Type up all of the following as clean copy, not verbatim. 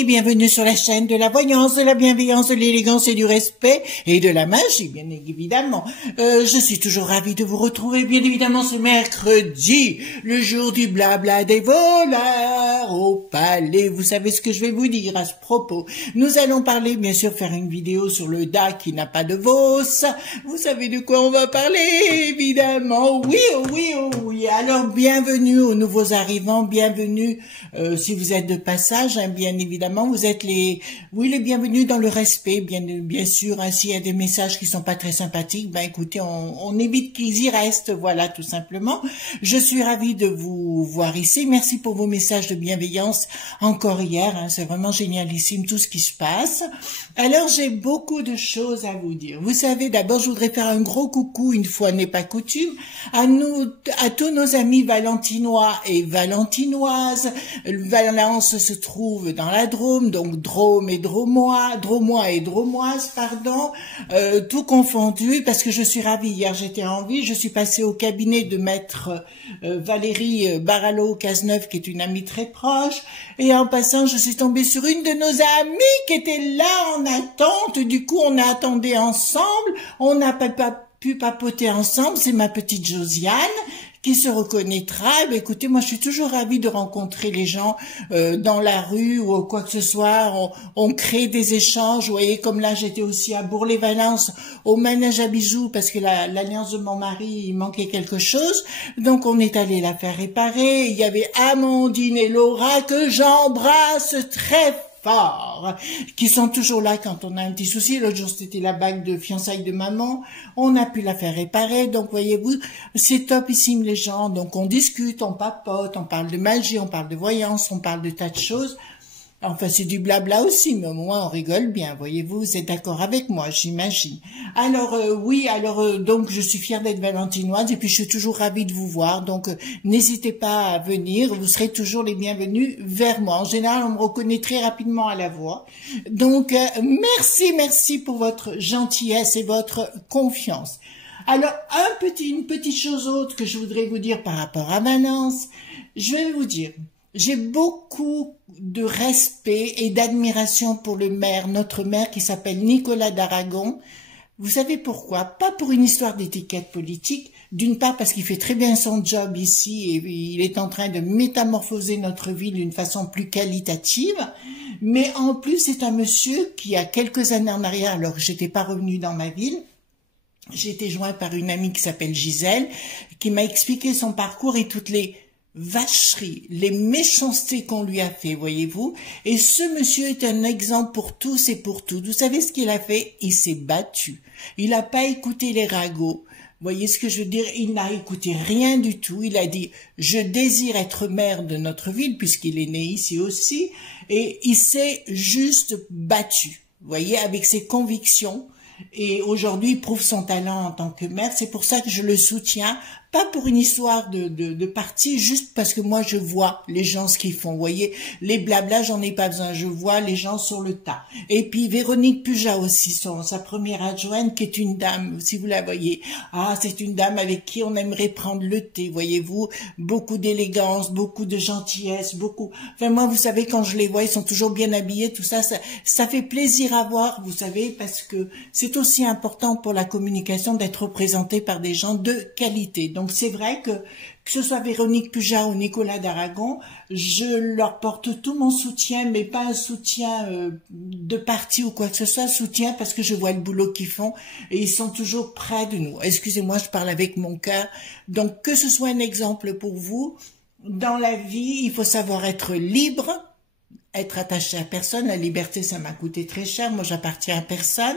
amis, bienvenue sur la chaîne de la voyance, de la bienveillance, de l'élégance et du respect et de la magie, bien évidemment. Je suis toujours ravie de vous retrouver, bien évidemment, ce mercredi, le jour du blabla des voleurs au palais. Vous savez ce que je vais vous dire à ce propos. Nous allons parler, bien sûr, faire une vidéo sur le DA qui n'a pas de vos. Vous savez de quoi on va parler, évidemment. Oui, oh oui, oh oui. Alors, bienvenue aux nouveaux arrivants, bienvenue si vous êtes de passage, hein, bien évidemment, vous êtes les bienvenus dans le respect, bien sûr, hein, s'il y a des messages qui sont pas très sympathiques, ben écoutez, on évite qu'ils y restent, voilà, tout simplement. Je suis ravie de vous voir ici, merci pour vos messages de bienveillance encore hier, hein, c'est vraiment génialissime tout ce qui se passe. Alors, j'ai beaucoup de choses à vous dire. Vous savez, d'abord, je voudrais faire un gros coucou, une fois n'est pas coutume, à tous nos amis valentinois et valentinoises. Valence se trouve dans la Drôme, donc Drôme et Drômois, Drômois et Drômoises, pardon, tout confondu, parce que je suis ravie. Hier, j'étais en vie, je suis passée au cabinet de maître Valérie Barallo-Cazeneuve, qui est une amie très proche, et en passant, je suis tombée sur une de nos amies qui était là en attente. Du coup, on a attendu ensemble, on n'a pas pu papoter ensemble, c'est ma petite Josiane, qui se reconnaîtra. Eh bien, écoutez, moi je suis toujours ravie de rencontrer les gens dans la rue ou quoi que ce soit. On crée des échanges. Vous voyez, comme là j'étais aussi à Bourg-les-Valences au manège à bijoux parce que l'alliance de mon mari il manquait quelque chose. Donc on est allé la faire réparer. Il y avait Amandine et Laura que j'embrasse très fort, qui sont toujours là quand on a un petit souci. L'autre jour, c'était la bague de fiançailles de maman. On a pu la faire réparer. Donc, voyez-vous, c'est topissime, les gens. Donc, on discute, on papote, on parle de magie, on parle de voyance, on parle de tas de choses. Enfin, c'est du blabla aussi, mais au moins, on rigole bien. Voyez-vous, vous êtes d'accord avec moi, j'imagine. Alors, donc, je suis fière d'être valentinoise et puis je suis toujours ravie de vous voir. Donc, n'hésitez pas à venir. Vous serez toujours les bienvenus vers moi. En général, on me reconnaît très rapidement à la voix. Donc, merci pour votre gentillesse et votre confiance. Alors, une petite chose autre que je voudrais vous dire par rapport à Valence. Je vais vous dire, j'ai beaucoup de respect et d'admiration pour le maire, notre maire qui s'appelle Nicolas d'Aragon. Vous savez pourquoi? Pas pour une histoire d'étiquette politique, d'une part parce qu'il fait très bien son job ici et il est en train de métamorphoser notre ville d'une façon plus qualitative, mais en plus c'est un monsieur qui a quelques années en arrière, alors que j'étais pas revenue dans ma ville, j'ai été joint par une amie qui s'appelle Gisèle, qui m'a expliqué son parcours et toutes les vacheries, les méchancetés qu'on lui a fait, voyez-vous. Et ce monsieur est un exemple pour tous et pour toutes. Vous savez ce qu'il a fait? Il s'est battu. Il n'a pas écouté les ragots. Voyez ce que je veux dire? Il n'a écouté rien du tout. Il a dit, je désire être maire de notre ville, puisqu'il est né ici aussi. Et il s'est juste battu. Voyez, avec ses convictions. Et aujourd'hui, il prouve son talent en tant que maire. C'est pour ça que je le soutiens. Pas pour une histoire de parti, juste parce que moi je vois les gens ce qu'ils font. Vous voyez, les blabla, j'en ai pas besoin. Je vois les gens sur le tas. Et puis Véronique Puja aussi, sa première adjointe, qui est une dame, si vous la voyez. Ah, c'est une dame avec qui on aimerait prendre le thé, voyez-vous. Beaucoup d'élégance, beaucoup de gentillesse, beaucoup. Enfin, moi, vous savez, quand je les vois, ils sont toujours bien habillés, tout ça, ça fait plaisir à voir, vous savez, parce que c'est aussi important pour la communication d'être représenté par des gens de qualité. Donc c'est vrai que ce soit Véronique Puja ou Nicolas d'Aragon, je leur porte tout mon soutien, mais pas un soutien de parti ou quoi que ce soit, soutien parce que je vois le boulot qu'ils font et ils sont toujours près de nous. Excusez-moi, je parle avec mon cœur. Donc que ce soit un exemple pour vous, dans la vie, il faut savoir être libre, être attaché à personne. La liberté, ça m'a coûté très cher. Moi, j'appartiens à personne.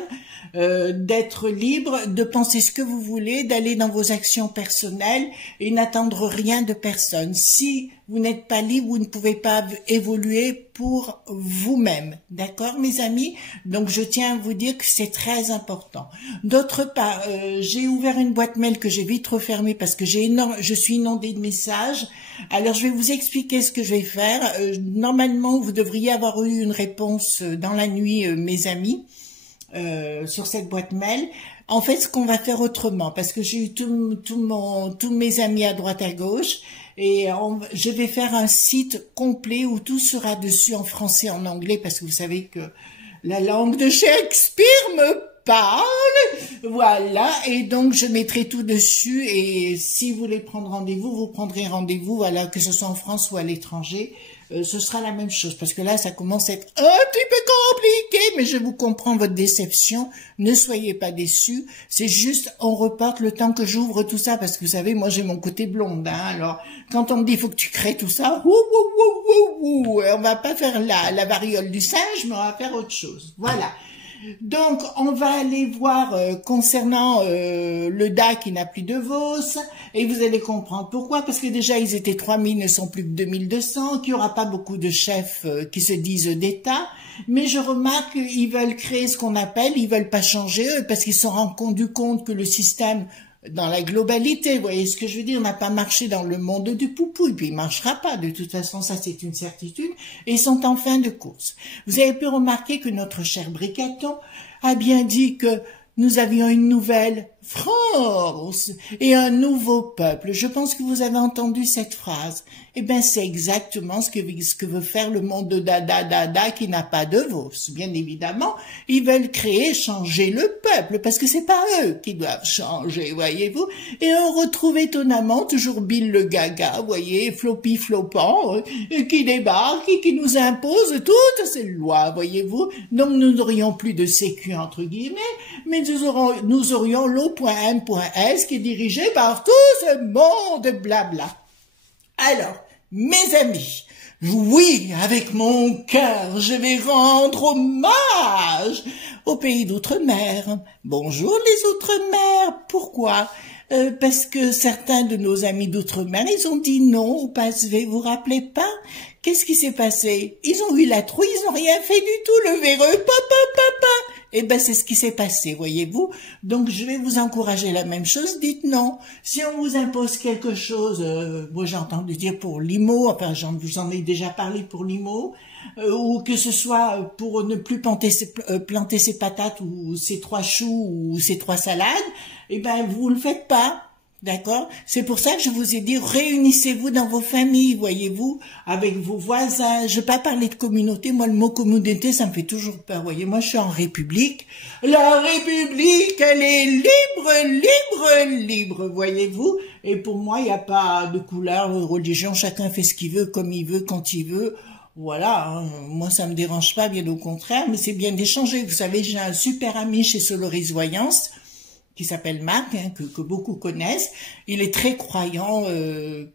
D'être libre, de penser ce que vous voulez, d'aller dans vos actions personnelles et n'attendre rien de personne. Si vous n'êtes pas libre, vous ne pouvez pas évoluer pour vous-même. D'accord, mes amis? Donc, je tiens à vous dire que c'est très important. D'autre part, j'ai ouvert une boîte mail que j'ai vite refermée parce que je suis inondée de messages. Alors, je vais vous expliquer ce que je vais faire. Normalement, vous devriez avoir eu une réponse dans la nuit, mes amis. Sur cette boîte mail. En fait, ce qu'on va faire autrement, parce que j'ai eu tous mes amis à droite à gauche, et je vais faire un site complet où tout sera dessus en français et en anglais, parce que vous savez que la langue de Shakespeare me parle, voilà, et donc je mettrai tout dessus, et si vous voulez prendre rendez-vous, vous prendrez rendez-vous, voilà, que ce soit en France ou à l'étranger, ce sera la même chose, parce que là, ça commence à être un petit peu compliqué, mais je vous comprends votre déception, ne soyez pas déçus, c'est juste, on reporte le temps que j'ouvre tout ça, parce que vous savez, moi j'ai mon côté blonde, hein, alors, quand on me dit, il faut que tu crées tout ça, on va pas faire la variole du singe, mais on va faire autre chose, voilà. Donc, on va aller voir concernant le DA qui n'a plus de VOS, et vous allez comprendre pourquoi, parce que déjà, ils étaient 3000, ne sont plus que 2200, qu'il n'y aura pas beaucoup de chefs qui se disent d'État, mais je remarque qu'ils veulent créer ce qu'on appelle, ils veulent pas changer, eux, parce qu'ils se sont rendus compte que le système, dans la globalité, vous voyez ce que je veux dire, n'a pas marché dans le monde du poupou, et puis il marchera pas, de toute façon, ça c'est une certitude, et ils sont en fin de course. Vous avez pu remarquer que notre cher Bricaton a bien dit que nous avions une nouvelle France et un nouveau peuple. Je pense que vous avez entendu cette phrase. Eh bien, c'est exactement ce que veut faire le monde de Dada qui n'a pas de VOS. Bien évidemment, ils veulent changer le peuple, parce que c'est pas eux qui doivent changer, voyez-vous. Et on retrouve étonnamment toujours Bill le Gaga, voyez, floppy floppant, qui débarque et qui nous impose toutes ces lois, voyez-vous. Donc, nous n'aurions plus de sécu, entre guillemets, mais nous aurions l'O.M.S qui est dirigé par tout ce monde blabla. Alors, mes amis, oui, avec mon cœur, je vais rendre hommage au pays d'outre-mer. Bonjour les outre-mer, pourquoi? Parce que certains de nos amis d'outre-mer, ils ont dit non au pass V, vous vous rappelez pas? Qu'est-ce qui s'est passé? Ils ont eu la trouille, ils n'ont rien fait du tout, le véreux, papa. Eh ben, c'est ce qui s'est passé, voyez-vous. Donc, je vais vous encourager la même chose, dites non. Si on vous impose quelque chose, moi j'ai entendu dire pour l'IMO, enfin, vous en ai déjà parlé pour l'IMO, ou que ce soit pour ne plus planter ses patates ou ses 3 choux ou ses 3 salades, eh ben, vous le faites pas. D'accord? C'est pour ça que je vous ai dit, réunissez-vous dans vos familles, voyez-vous, avec vos voisins. Je ne vais pas parler de communauté. Moi, le mot communauté, ça me fait toujours peur. Voyez, moi, je suis en République. La République, elle est libre, voyez-vous. Et pour moi, il n'y a pas de couleur, de religion. Chacun fait ce qu'il veut, comme il veut, quand il veut. Voilà, hein. Moi, ça me dérange pas, bien au contraire, mais c'est bien d'échanger. Vous savez, j'ai un super ami chez Soloris Voyance, qui s'appelle Marc, hein, que beaucoup connaissent. Il est très croyant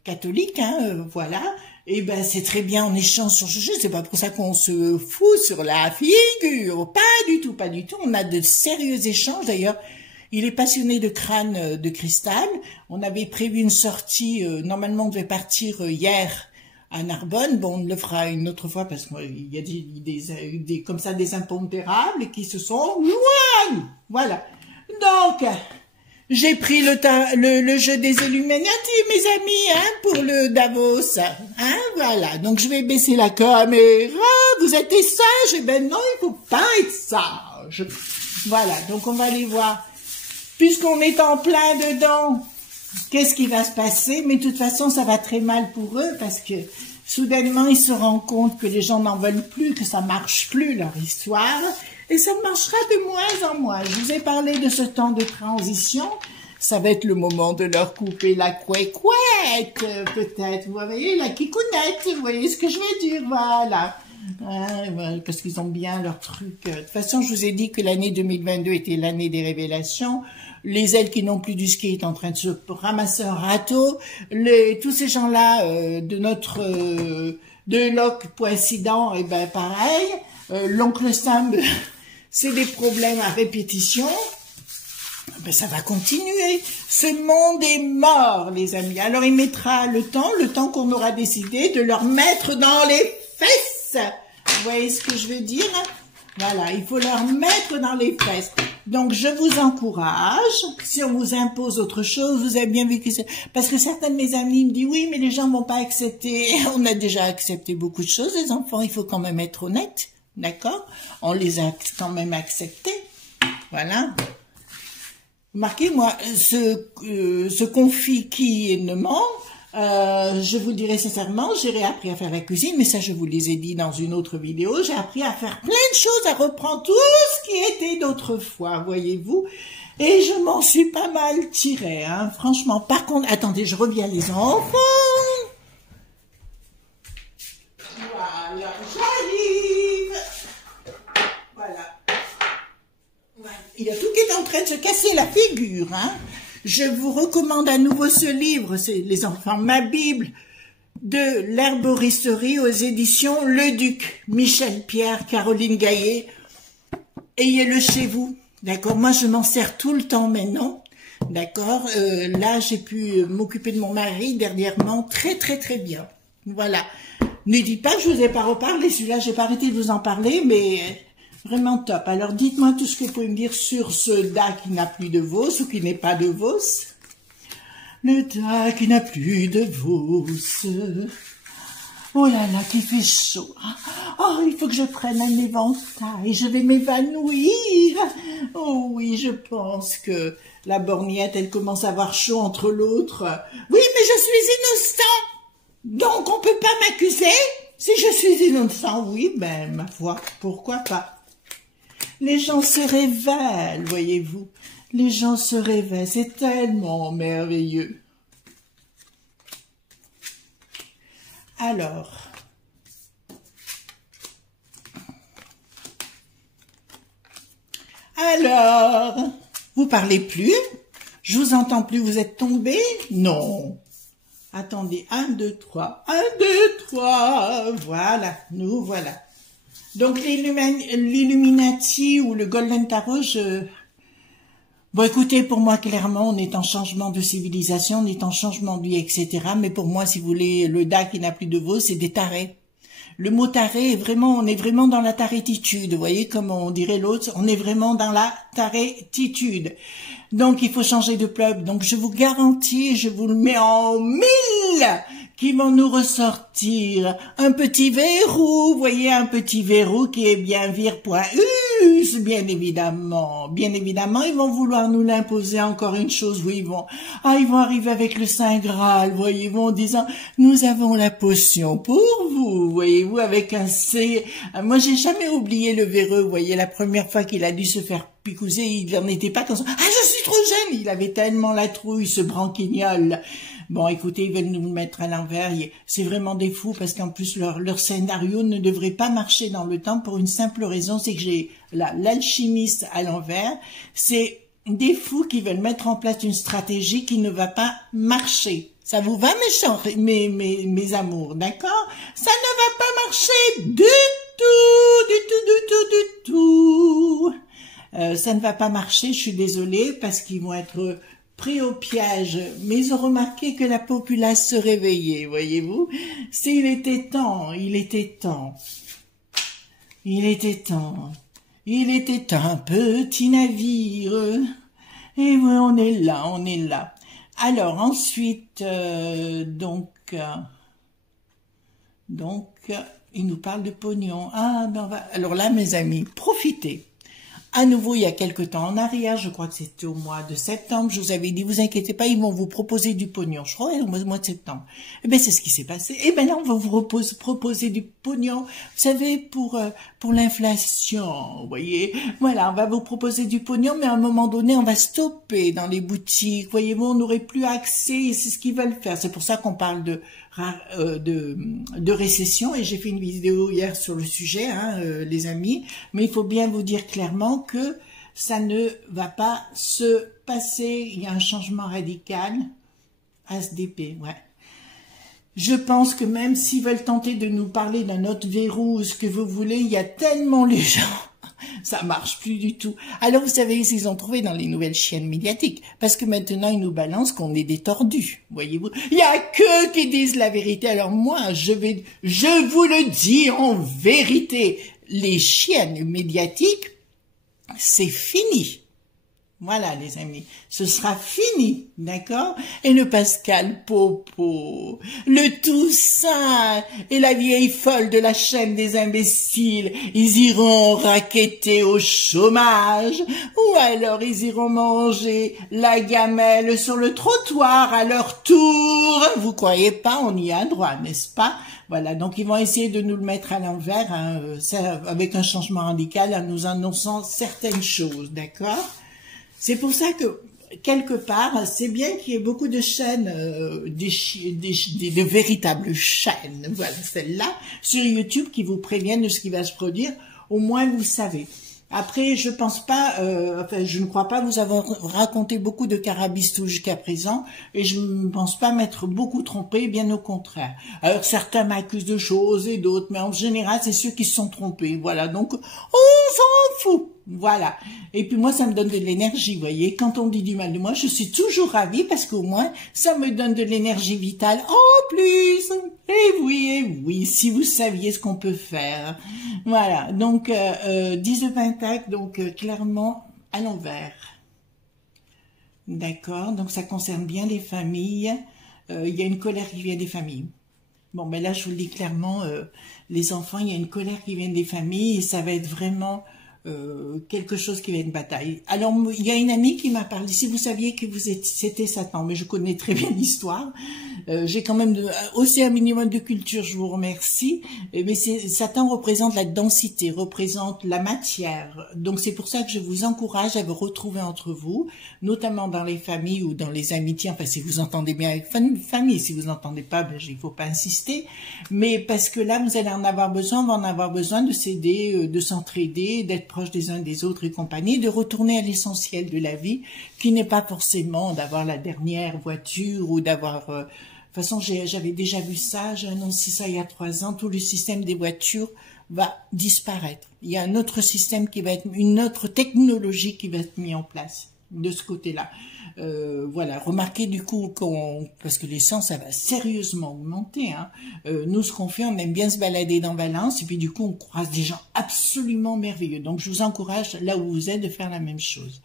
catholique, hein, voilà. Et ben c'est très bien, on échange sur ce jeu. C'est pas pour ça qu'on se fout sur la figure, pas du tout. On a de sérieux échanges. D'ailleurs, il est passionné de crâne de cristal. On avait prévu une sortie. Normalement, on devait partir hier à Narbonne. Bon, on le fera une autre fois parce qu'il y a comme ça des impondérables qui se sont joints. Voilà. Donc, j'ai pris le jeu des Illuminati, mes amis, hein, pour le Davos, hein, voilà. Donc, je vais baisser la caméra. Vous êtes des sages? Eh ben non, il faut pas être sage. Voilà, donc on va aller voir. Puisqu'on est en plein dedans, qu'est-ce qui va se passer? Mais de toute façon, ça va très mal pour eux parce que soudainement, ils se rendent compte que les gens n'en veulent plus, que ça marche plus, leur histoire. Et ça marchera de moins en moins. Je vous ai parlé de ce temps de transition. Ça va être le moment de leur couper la couette, peut-être. Vous voyez, la kikounette. Vous voyez ce que je veux dire? Voilà. Parce qu'ils ont bien leur truc. De toute façon, je vous ai dit que l'année 2022 était l'année des révélations. Les ailes qui n'ont plus du ski est en train de se ramasser un râteau. Tous ces gens-là de Locke.incident, eh ben pareil. L'oncle Sam, c'est des problèmes à répétition. Ben, ça va continuer. Ce monde est mort, les amis. Alors, il mettra le temps qu'on aura décidé de leur mettre dans les fesses. Vous voyez ce que je veux dire? Voilà, il faut leur mettre dans les fesses. Donc, je vous encourage. Si on vous impose autre chose, vous avez bien vu que c'est... Parce que certains de mes amis me disent, oui, mais les gens vont pas accepter. On a déjà accepté beaucoup de choses, les enfants. Il faut quand même être honnête. D'accord? On les a quand même acceptés. Voilà. Remarquez, moi, ce confit qui ne ment, je vous le dirai sincèrement, j'ai réappris à faire la cuisine, mais ça je vous les ai dit dans une autre vidéo, j'ai appris à faire plein de choses, à reprendre tout ce qui était d'autrefois, voyez-vous, et je m'en suis pas mal tirée, hein, franchement. Par contre, attendez, je reviens les enfants. Voilà, j'arrive. Voilà. Il y a tout qui est en train de se casser la figure, hein. Je vous recommande à nouveau ce livre, c'est Les enfants, ma Bible, de l'herboristerie aux éditions Le Duc, Michel Pierre, Caroline Gaillet. Ayez-le chez vous, d'accord? Moi, je m'en sers tout le temps maintenant, d'accord? Là, j'ai pu m'occuper de mon mari dernièrement très, très, très bien. Voilà. Ne dites pas que je vous ai pas reparlé, celui-là, j'ai pas arrêté de vous en parler, mais vraiment top. Alors, dites-moi tout ce que vous pouvez me dire sur ce DA qui n'a plus de Vos ou qui n'est pas de Vos. Le DA qui n'a plus de Vos. Oh là là, qu'il fait chaud. Oh, il faut que je prenne un éventail, je vais m'évanouir. Oh oui, je pense que la borgnette, elle commence à avoir chaud entre l'autre. Oui, mais je suis innocent. Donc, on peut pas m'accuser? Si je suis innocent, oui, ben, ma foi, pourquoi pas? Les gens se révèlent, voyez-vous. Les gens se révèlent, c'est tellement merveilleux. Alors, vous parlez plus? Je vous entends plus, vous êtes tombé? Non. Attendez, 1, 2, 3, 1, 2, 3, voilà, nous voilà. Donc l'Illuminati ou le Golden Tarot, bon écoutez, pour moi clairement, on est en changement de civilisation, on est en changement de vie, etc. Mais pour moi, si vous voulez, le DA qui n'a plus de Vos, c'est des tarés. Le mot taré est vraiment, on est vraiment dans la tarétitude, vous voyez, comme on dirait l'autre, on est vraiment dans la tarétitude. Donc, il faut changer de peuple. Donc, je vous garantis, je vous le mets en 1000 qui vont nous ressortir un petit verrou, vous voyez, un petit verrou qui est bien vir.us, bien évidemment. Bien évidemment, ils vont vouloir nous l'imposer encore une chose, oui, ils vont arriver avec le Saint Graal, voyez-vous, en disant, nous avons la potion pour vous, voyez-vous, avec un C. Moi, j'ai jamais oublié le véreux, vous voyez, la première fois qu'il a dû se faire picouser, il n'en était pas comme ça. Ah, je suis trop jeune! Il avait tellement la trouille, ce branquignol. Bon, écoutez, ils veulent nous le mettre à l'envers. C'est vraiment des fous parce qu'en plus, leur scénario ne devrait pas marcher dans le temps pour une simple raison, c'est que j'ai l'alchimiste à l'envers. C'est des fous qui veulent mettre en place une stratégie qui ne va pas marcher. Ça vous va, mes amours, d'accord? Ça ne va pas marcher du tout. Ça ne va pas marcher, je suis désolée, parce qu'ils vont être pris au piège, mais ils ont remarqué que la populace se réveillait, voyez-vous. Il était temps, il était un petit navire, et oui, on est là. Alors, ensuite, donc, il nous parle de pognon. Ah, ben, alors là, mes amis, profitez. À nouveau, il y a quelque temps en arrière, je crois que c'était au mois de septembre, je vous avais dit, vous inquiétez pas, ils vont vous proposer du pognon. Je crois au mois de septembre. Eh bien, c'est ce qui s'est passé. Eh bien là, on va vous proposer du pognon, vous savez, pour l'inflation, vous voyez. Voilà, on va vous proposer du pognon, mais à un moment donné, on va stopper dans les boutiques. Voyez-vous, on n'aurait plus accès, c'est ce qu'ils veulent faire. C'est pour ça qu'on parle de récession, et j'ai fait une vidéo hier sur le sujet, hein, les amis, mais il faut bien vous dire clairement que ça ne va pas se passer, il y a un changement radical. SDP, ouais. Je pense que même s'ils veulent tenter de nous parler d'un autre verrou, ce que vous voulez, il y a tellement les gens, ça marche plus du tout. Alors vous savez ce qu'ils ont trouvé dans les nouvelles chaînes médiatiques, parce que maintenant ils nous balancent qu'on est des tordus, voyez-vous. Il y a que qui disent la vérité. Alors moi, je vous le dis en vérité, les chaînes médiatiques, c'est fini. Voilà, les amis, ce sera fini, d'accord? Et le Pascal Popo, le Toussaint et la vieille folle de la chaîne des imbéciles, ils iront raqueter au chômage, ou alors ils iront manger la gamelle sur le trottoir à leur tour. Vous croyez pas, on y a droit, n'est-ce pas? Voilà, donc ils vont essayer de nous le mettre à l'envers, hein, avec un changement radical, en nous annonçant certaines choses, d'accord? C'est pour ça que, quelque part, c'est bien qu'il y ait beaucoup de chaînes, de véritables chaînes, voilà, celle-là, sur YouTube, qui vous préviennent de ce qui va se produire. Au moins, vous savez. Après, je pense pas, enfin, je ne crois pas vous avoir raconté beaucoup de carabistous jusqu'à présent, et je ne pense pas m'être beaucoup trompé, bien au contraire. Alors, certains m'accusent de choses et d'autres, mais en général, c'est ceux qui se sont trompés, voilà. Donc, on s'en fout, voilà. Et puis moi, ça me donne de l'énergie, vous voyez. Quand on dit du mal de moi, je suis toujours ravie, parce qu'au moins, ça me donne de l'énergie vitale en plus. Et oui, si vous saviez ce qu'on peut faire. Voilà, donc 10 de pentacle, donc clairement à l'envers. D'accord, donc ça concerne bien les familles. Il y a une colère qui vient des familles. Bon, ben là, je vous le dis clairement, les enfants, il y a une colère qui vient des familles et ça va être vraiment quelque chose qui va être une bataille. Alors, il y a une amie qui m'a parlé, si vous saviez que c'était Satan, mais je connais très bien l'histoire, j'ai quand même aussi un minimum de culture, je vous remercie, mais Satan représente la densité, représente la matière, donc c'est pour ça que je vous encourage à vous retrouver entre vous, notamment dans les familles ou dans les amitiés, enfin si vous entendez bien avec famille, si vous n'entendez pas, ben, il ne faut pas insister, mais parce que là, vous allez en avoir besoin, on va en avoir besoin de s'aider, de s'entraider, d'être proches des uns des autres et compagnie, de retourner à l'essentiel de la vie, qui n'est pas forcément d'avoir la dernière voiture ou d'avoir... de toute façon, j'avais déjà vu ça, j'ai annoncé ça il y a 3 ans, tout le système des voitures va disparaître. Il y a un autre système qui va être, une autre technologie qui va être mise en place de ce côté-là. Voilà, remarquez du coup, parce que l'essence, ça va sérieusement augmenter. Hein. Nous, ce qu'on fait, on aime bien se balader dans Valence, et puis du coup, on croise des gens absolument merveilleux. Donc, je vous encourage, là où vous êtes, de faire la même chose.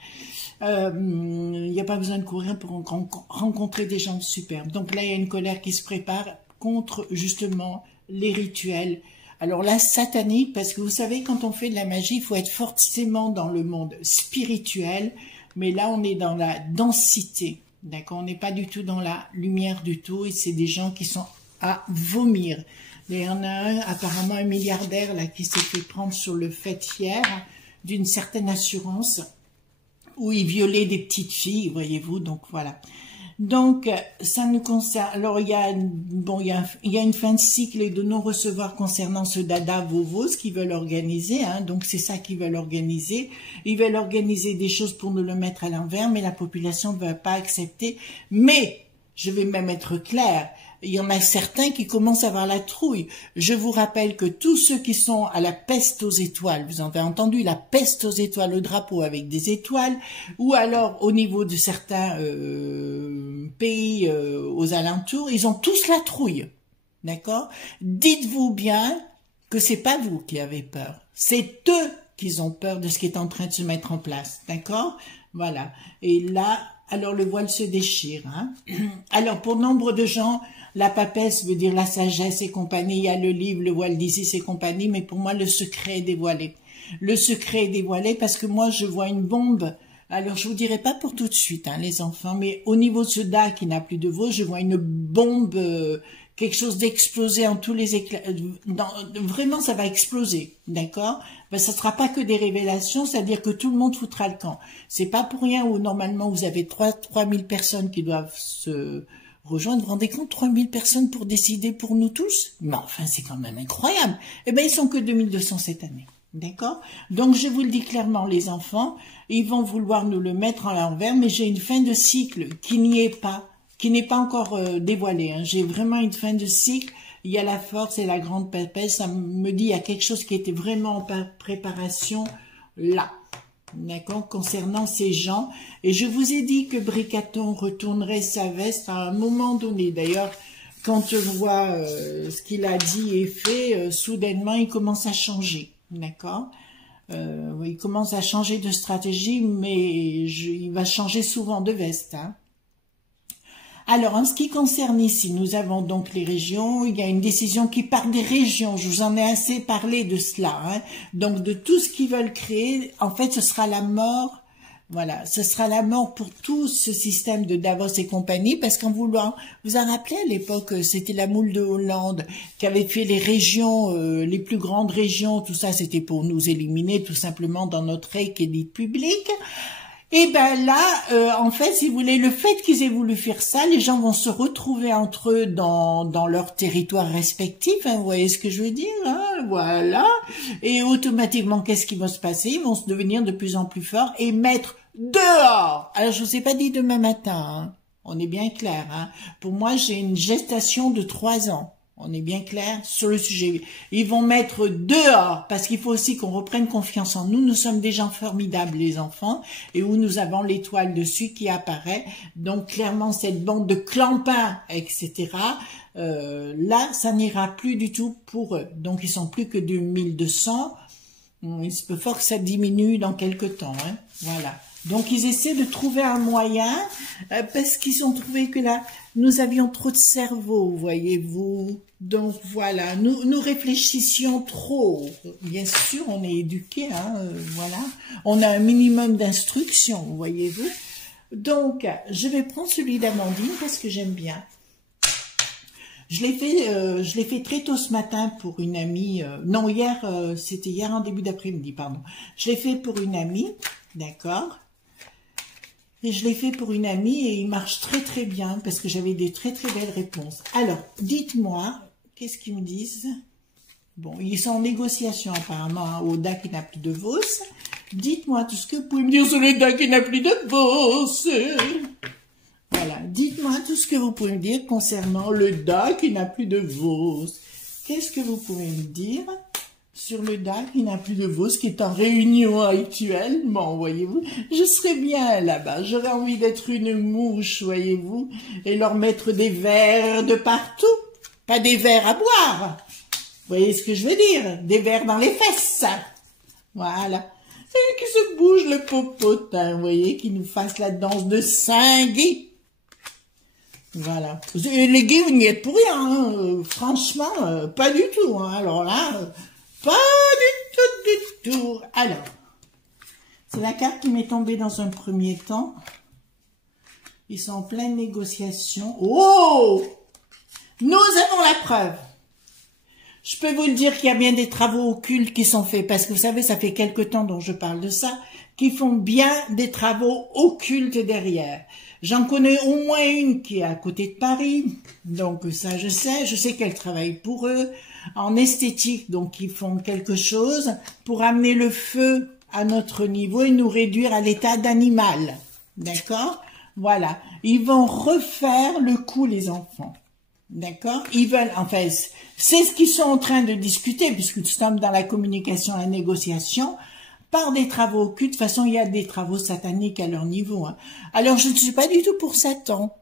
Il n'y a pas besoin de courir pour rencontrer des gens superbes. Donc là, il y a une colère qui se prépare contre, justement, les rituels. Alors là, satanique, parce que vous savez, quand on fait de la magie, il faut être forcément dans le monde spirituel, mais là, on est dans la densité, d'accord? On n'est pas du tout dans la lumière du tout, et c'est des gens qui sont à vomir. Il y en a un, apparemment un milliardaire, là, qui s'est fait prendre sur le fait hier d'une certaine assurance, où il violait des petites filles, voyez-vous, donc voilà. Donc, ça nous concerne. Alors, il y a une fin de cycle et de non-recevoir concernant ce dada Vovos qu'ils veulent organiser. Hein, donc, c'est ça qu'ils veulent organiser. Ils veulent organiser des choses pour nous le mettre à l'envers, mais la population ne va pas accepter. Mais, je vais même être claire, il y en a certains qui commencent à avoir la trouille. Je vous rappelle que tous ceux qui sont à la peste aux étoiles, vous avez entendu la peste aux étoiles, le drapeau avec des étoiles, ou alors au niveau de certains pays aux alentours, ils ont tous la trouille. D'accord? Dites-vous bien que c'est pas vous qui avez peur. C'est eux qui ont peur de ce qui est en train de se mettre en place. D'accord? Voilà. Et là, alors le voile se déchire. Hein? Alors pour nombre de gens, la papesse veut dire la sagesse et compagnie. Il y a le livre, le voile d'Isis et compagnie, mais pour moi, le secret est dévoilé. Le secret est dévoilé parce que moi, je vois une bombe. Alors, je vous dirai pas pour tout de suite, hein, les enfants, mais au niveau de ce da qui n'a plus de veau, je vois une bombe, quelque chose d'exploser en tous les éclats. Vraiment, ça va exploser, d'accord? Ben, ça sera pas que des révélations, c'est-à-dire que tout le monde foutra le camp. C'est pas pour rien où normalement vous avez 3000 personnes qui doivent se rejoindre. Vous vous rendez compte, 3000 personnes pour décider pour nous tous? Mais enfin, c'est quand même incroyable. Eh ben, ils sont que 2200 cette année. D'accord? Donc, je vous le dis clairement, les enfants, ils vont vouloir nous le mettre à l'envers, mais j'ai une fin de cycle qui n'y est pas, qui n'est pas encore dévoilée. Hein. J'ai vraiment une fin de cycle. Il y a la force et la grande papesse. Ça me dit, il y a quelque chose qui était vraiment en préparation là. D'accord, concernant ces gens. Et je vous ai dit que Bricaton retournerait sa veste à un moment donné. D'ailleurs, quand je vois ce qu'il a dit et fait, soudainement, il commence à changer. D'accord. il commence à changer de stratégie, mais il va changer souvent de veste. Hein. Alors, en ce qui concerne ici, nous avons donc les régions. Il y a une décision qui part des régions. Je vous en ai assez parlé de cela. Hein. Donc, de tout ce qu'ils veulent créer, en fait, ce sera la mort. Voilà, ce sera la mort pour tout ce système de Davos et compagnie, parce qu'en voulant, vous en rappelez à l'époque, c'était la moule de Hollande qui avait fait les régions, les plus grandes régions, tout ça, c'était pour nous éliminer tout simplement dans notre élite publique. Et ben là, en fait, si vous voulez, le fait qu'ils aient voulu faire ça, les gens vont se retrouver entre eux dans leur territoire respectif, hein, vous voyez ce que je veux dire, hein, voilà. Et automatiquement, qu'est-ce qui va se passer? Ils vont se devenir de plus en plus forts et mettre dehors. Alors, je vous ai pas dit demain matin, hein. On est bien clair, hein. Pour moi, j'ai une gestation de 3 ans. On est bien clair sur le sujet. Ils vont mettre dehors, parce qu'il faut aussi qu'on reprenne confiance en nous. Nous sommes des gens formidables, les enfants, et où nous avons l'étoile dessus qui apparaît. Donc, clairement, cette bande de clampins, etc., là, ça n'ira plus du tout pour eux. Donc, ils sont plus que 2200. Il se peut fort que ça diminue dans quelques temps, hein. Voilà. Donc, ils essaient de trouver un moyen, parce qu'ils ont trouvé que là, nous avions trop de cerveau, voyez-vous. Donc, voilà, nous réfléchissions trop. Bien sûr, on est éduqués, hein, voilà. On a un minimum d'instruction, voyez-vous. Donc, je vais prendre celui d'Amandine, parce que j'aime bien. Je l'ai fait très tôt ce matin pour une amie. Non, hier, c'était hier en début d'après-midi, pardon. Je l'ai fait pour une amie, d'accord. Et je l'ai fait pour une amie et il marche très très bien parce que j'avais des très très belles réponses. Alors, dites-moi, qu'est-ce qu'ils me disent? Bon, ils sont en négociation apparemment, hein, au DA qui n'a plus de VOS. Dites-moi tout ce que vous pouvez me dire sur le DA qui n'a plus de VOS. Voilà, dites-moi tout ce que vous pouvez me dire concernant le DA qui n'a plus de VOS. Qu'est-ce que vous pouvez me dire sur le DA qui n'a plus de VOS, qui est en réunion actuellement, voyez-vous? Je serais bien là-bas, j'aurais envie d'être une mouche, voyez-vous, et leur mettre des verres de partout, pas des verres à boire. Vous voyez ce que je veux dire? Des verres dans les fesses. Voilà. Et qui se bouge le popotin, vous voyez, qui nous fasse la danse de Saint-Guy. Voilà. Les gays, vous n'y êtes pour rien, hein. Franchement, pas du tout. Hein. Alors là, pas du tout. Alors, c'est la carte qui m'est tombée dans un premier temps. Ils sont en pleine négociation. Oh! Nous avons la preuve. Je peux vous le dire qu'il y a bien des travaux occultes qui sont faits, parce que vous savez, ça fait quelque temps dont je parle de ça, qui font bien des travaux occultes derrière. J'en connais au moins une qui est à côté de Paris, donc ça je sais qu'elle travaille pour eux, en esthétique, donc ils font quelque chose pour amener le feu à notre niveau et nous réduire à l'état d'animal, d'accord? Voilà, ils vont refaire le coup les enfants. D'accord? Ils veulent, enfin, c'est ce qu'ils sont en train de discuter, puisque nous sommes dans la communication, la négociation, par des travaux occultes. De toute façon, il y a des travaux sataniques à leur niveau. Hein. Alors, je ne suis pas du tout pour Satan.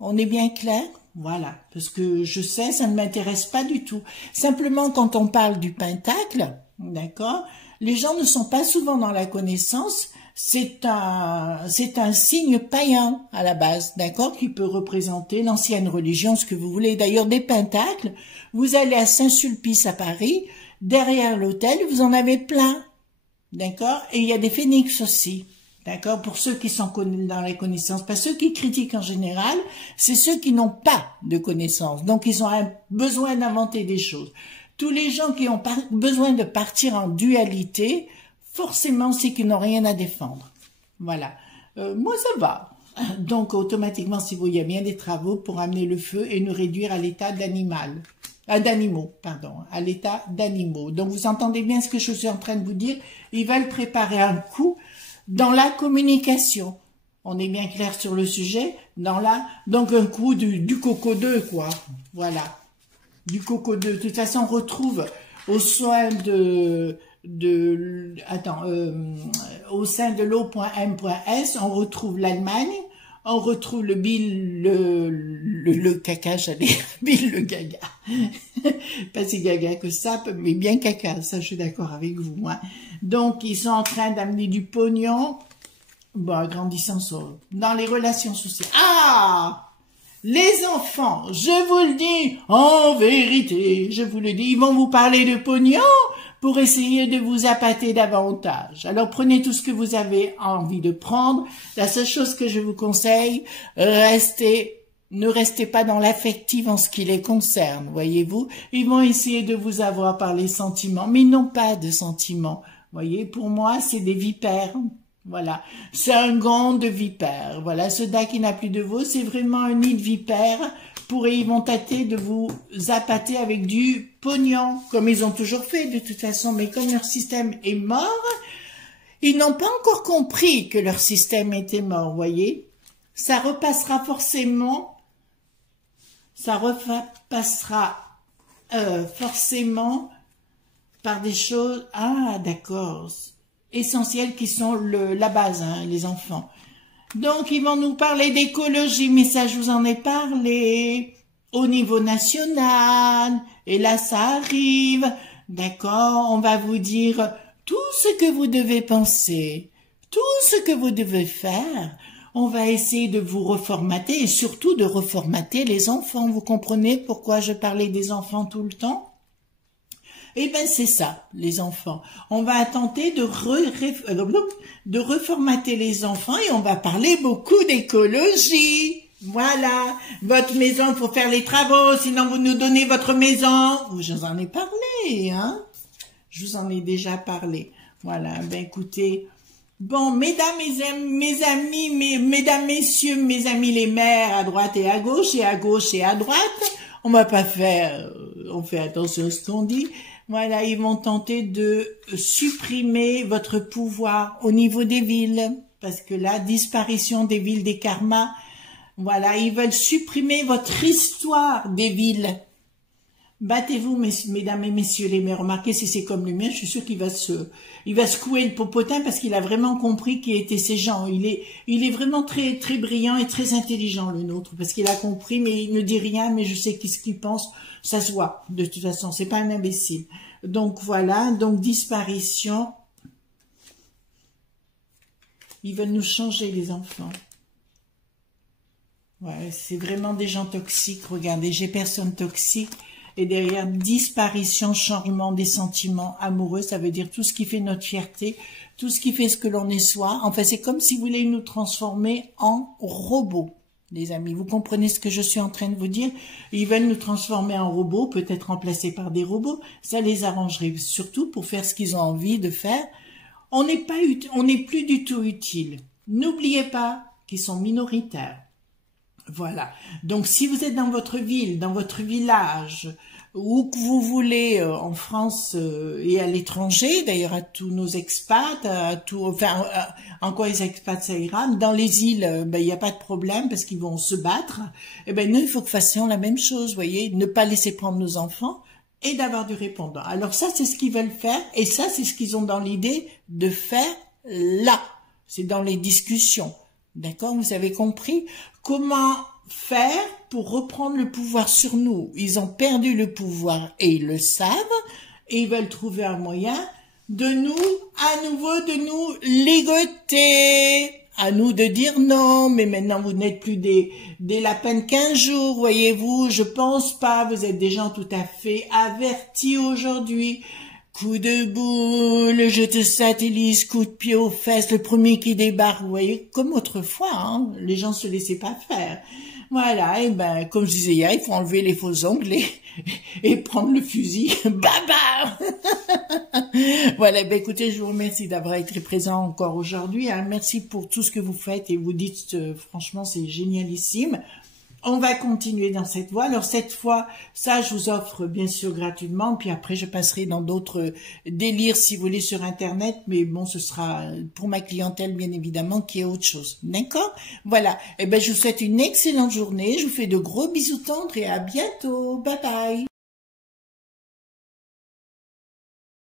On est bien clair? Voilà. Parce que je sais, ça ne m'intéresse pas du tout. Simplement, quand on parle du pentacle, d'accord? Les gens ne sont pas souvent dans la connaissance. C'est un signe païen à la base, d'accord, qui peut représenter l'ancienne religion, ce que vous voulez. D'ailleurs, des pentacles, vous allez à Saint-Sulpice à Paris, derrière l'hôtel, vous en avez plein, d'accord, et il y a des phénix aussi, d'accord, pour ceux qui sont dans la connaissance. Pas ceux qui critiquent en général, c'est ceux qui n'ont pas de connaissance, donc ils ont besoin d'inventer des choses. Tous les gens qui ont besoin de partir en dualité, forcément, c'est qu'ils n'ont rien à défendre. Voilà. Moi, ça va. Donc, automatiquement, si vous, il y a bien des travaux pour amener le feu et nous réduire à l'état d'animal. D'animaux, pardon. À l'état d'animaux. Donc, vous entendez bien ce que je suis en train de vous dire. Ils veulent préparer un coup dans la communication. On est bien clair sur le sujet. Donc, un coup du coco 2, quoi. Voilà. Du coco 2. De toute façon, on retrouve au sein au sein de l'O.M.S, on retrouve l'Allemagne, on retrouve le Bill, le caca, j'allais dire, Bill le gaga. Pas si gaga que ça, mais bien caca, ça je suis d'accord avec vous. Hein. Donc, ils sont en train d'amener du pognon, bon, agrandissant dans les relations sociales. Ah! Les enfants, je vous le dis, en vérité, je vous le dis, ils vont vous parler de pognon pour essayer de vous appâter davantage. Alors prenez tout ce que vous avez envie de prendre. La seule chose que je vous conseille, ne restez pas dans l'affectif en ce qui les concerne, voyez-vous. Ils vont essayer de vous avoir par les sentiments, mais ils n'ont pas de sentiments. Voyez, pour moi, c'est des vipères. Voilà, c'est un gant de vipères. Voilà, ce DA qui n'a plus de veau, c'est vraiment un nid de vipères. Ils vont tâter de vous appâter avec du pognon, comme ils ont toujours fait de toute façon. Mais comme leur système est mort, ils n'ont pas encore compris que leur système était mort, voyez. Ça repassera forcément par des choses, ah d'accord, essentielles qui sont la base, hein, les enfants. Donc, ils vont nous parler d'écologie, mais ça, je vous en ai parlé au niveau national. Et là, ça arrive. D'accord? On va vous dire tout ce que vous devez penser, tout ce que vous devez faire. On va essayer de vous reformater et surtout de reformater les enfants. Vous comprenez pourquoi je parlais des enfants tout le temps? Eh ben c'est ça, les enfants. On va tenter de reformater les enfants et on va parler beaucoup d'écologie. Voilà, votre maison, il faut faire les travaux, sinon vous nous donnez votre maison. Je vous en ai parlé, hein. Je vous en ai déjà parlé. Voilà, ben écoutez, bon, mesdames, mes amis, mesdames, messieurs, mes amis les mères, à droite et à gauche et à droite, on va pas faire, on fait attention à ce qu'on dit. Voilà, ils vont tenter de supprimer votre pouvoir au niveau des villes, parce que la disparition des villes des karmas, voilà, ils veulent supprimer votre histoire des villes. Battez-vous, mesdames et messieurs les mères. Remarquez, si c'est comme le mien, je suis sûr qu'il va secouer le popotin parce qu'il a vraiment compris qui étaient ces gens. Il est vraiment très, très brillant et très intelligent, le nôtre, parce qu'il a compris, mais il ne dit rien, mais je sais qu'est-ce qu'il pense. Ça se voit, de toute façon, c'est pas un imbécile. Donc voilà, donc disparition. Ils veulent nous changer, les enfants. Ouais, c'est vraiment des gens toxiques. Regardez, j'ai personne toxique. Et derrière, disparition, changement des sentiments amoureux, ça veut dire tout ce qui fait notre fierté, tout ce qui fait ce que l'on est soi. Enfin, c'est comme si vous voulez nous transformer en robots, les amis. Vous comprenez ce que je suis en train de vous dire? Ils veulent nous transformer en robots, peut-être remplacés par des robots. Ça les arrangerait surtout pour faire ce qu'ils ont envie de faire. On n'est plus du tout utile. N'oubliez pas qu'ils sont minoritaires. Voilà. Donc, si vous êtes dans votre ville, dans votre village, où que vous voulez, en France et à l'étranger, d'ailleurs à tous nos expats, encore les expats ça ira, dans les îles, il n'y a pas de problème parce qu'ils vont se battre. Eh ben nous, il faut que fassions la même chose, voyez, ne pas laisser prendre nos enfants et d'avoir du répondant. Alors ça, c'est ce qu'ils veulent faire et ça, c'est ce qu'ils ont dans l'idée de faire là. C'est dans les discussions. D'accord, vous avez compris comment faire pour reprendre le pouvoir sur nous. Ils ont perdu le pouvoir et ils le savent et ils veulent trouver un moyen de nous, à nouveau, de nous ligoter. À nous de dire non, mais maintenant vous n'êtes plus des lapins de 15 jours, voyez-vous, je pense pas, vous êtes des gens tout à fait avertis aujourd'hui. Coup de boule, je te satellise, coup de pied aux fesses, le premier qui débarque, vous voyez, comme autrefois, hein, les gens se laissaient pas faire. Voilà, et ben, comme je disais hier, il faut enlever les faux ongles et prendre le fusil. Baba. Voilà, ben écoutez, je vous remercie d'avoir été présent encore aujourd'hui. Hein. Merci pour tout ce que vous faites et vous dites, franchement, c'est génialissime. On va continuer dans cette voie. Alors cette fois, ça je vous offre bien sûr gratuitement, puis après je passerai dans d'autres délires si vous voulez sur internet, mais bon ce sera pour ma clientèle bien évidemment qui est autre chose. D'accord? Voilà. Eh ben je vous souhaite une excellente journée, je vous fais de gros bisous tendres et à bientôt. Bye bye.